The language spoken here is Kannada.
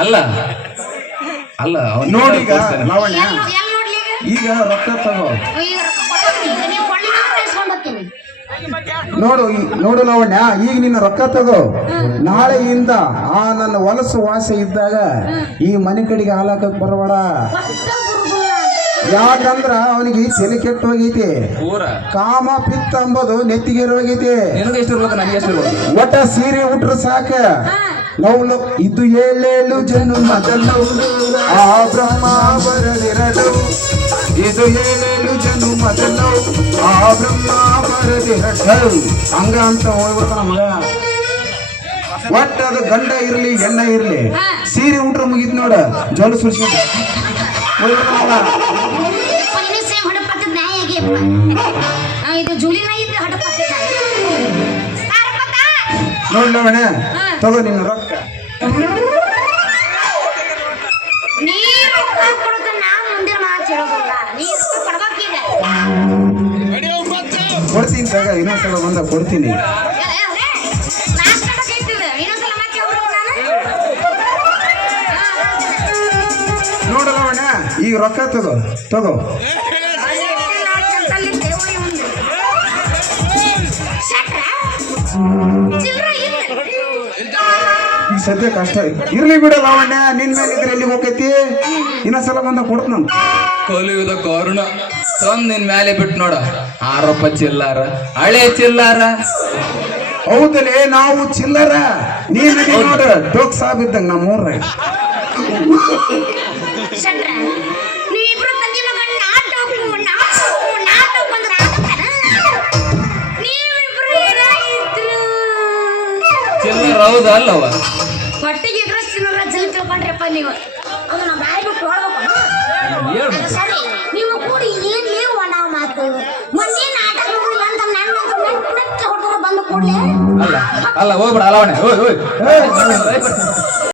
ಅಲ್ಲ ಅಲ್ಲ ನೋಡಿ ಈಗ ಲಾವಣ್ಯ ಈಗ ರೊಕ್ಕ ತಗೋ ನೋಡು ಲಾವಣ್ಯ ಈಗ ನಿನ್ನ ರೊಕ್ಕ ತಗೋ ನಾಳೆಯಿಂದ ಆ ನನ್ನ ಹೊಲಸು ವಾಸ ಇದ್ದಾಗ ಈ ಮನೆ ಕಡೆಗೆ ಹಾಲಾಕಕ್ ಬರಬೇಡ ಯಾಕಂದ್ರ ಅವನಿಗೆ ತಲೆ ಕೆಟ್ಟ ಹೋಗೈತಿ ಕಾಮ ಪಿತ್ತ ಅಂಬುದು ನೆತ್ತಿಗೆ ಹೋಗೈತಿ ಒಟ್ಟ ಸೀರೆ ಉಟ್ರ ಸಾಕ ನಾವು ಇದು ಏಳೇಳು ಜನ್ಮದಲ್ಲೂ ಆ ಬ್ರಹ್ಮ ಬರದಿರಲು ಇದು ಏಳೇಳು ಜನ್ಮದಲ್ಲೂ ಆ ಬ್ರಹ್ಮ ಬರದಿರಲು ಹಂಗ ಅಂತ ಹೋಗ್ಬಿಡ್ತಾನ ಮಗ ಒಟ್ಟ ಅದು ಗಂಡ ಇರ್ಲಿ ಎಣ್ಣ ಇರ್ಲಿ ಸೀರೆ ಉಟ್ರ ಮುಗಿತ್ ನೋಡ ಜೋಲ ಸುರ್ಸ್ಕೊಂಡು ನೋಡ್ಲವಣ ತಗೋ ನಿನ್ನ ರೊಕ್ಕ ಕೊಡ್ತೀನಿ ತಗ ಇನ್ನೊಂದ್ಸಲ ಬಂದ ಕೊಡ್ತೀನಿ ನೋಡಲವಣ್ಣ ಈಗ ರೊಕ್ಕ ತಗೋ ತಗೋ ಈಗ ಸದ್ಯ ಕಷ್ಟ ಇರ್ಲಿ ಬಿಡ ಲಾವಣ್ಯ ನಿನ್ ಮೇಲೆ ಇದ್ರೆ ಎಲ್ಲಿ ಹೋಗೈತಿ ಇನ್ನೊಂದ್ಸಲ ಬಂದ ಕೊಡ್ತ ನಾನು ಕೊಲಿಯುವುದ ಕಾರಣ ತಂದ್ ನಿನ್ ಮೇಲೆ ಬಿಟ್ಟು ನೋಡ 6 ರೂಪಾಯಿ ಚಿಲ್ಲಾರ ಹಳೆ ಚಿಲ್ಲಾರ ಹೌದಲೇ ನಾವು ಚಿಲ್ಲರ ನೀನ್ ನೋಡ ಡೋಕ್ ಸಾಬ್ ಇದ್ದಂಗ ನಮ್ಮೂರ ಚಿಲ್ಲರ ಹೌದ ಅಲ್ಲವ ಹೊಟ್ಟಿಗೆ ಡ್ರೆಸ್ ತಿನ್ನೋಲ್ಲ ಜಲ್ ತಿಳ್ಕೊಂಡ್ರಪ್ಪ ನೀವು ಅದು ನಮ್ಮ ಬಾಯಿ ಬಿಟ್ಟು ಹೊಡ್ಬೇಕು ಸರಿ ನೀವು ಕೂಡಿ ಏನ್ ನೀವು ನಾವು ಮಾತು ಮೊನ್ನೆ ನಾಟಕ ಅಂತ ನನ್ನ ಹೊಟ್ಟೆ ಬಂದು ಕೂಡಲೇ ಅಲ್ಲ ಅಲ್ಲ ಹೋಗ್ಬಿಡ ಅಲವಣೆ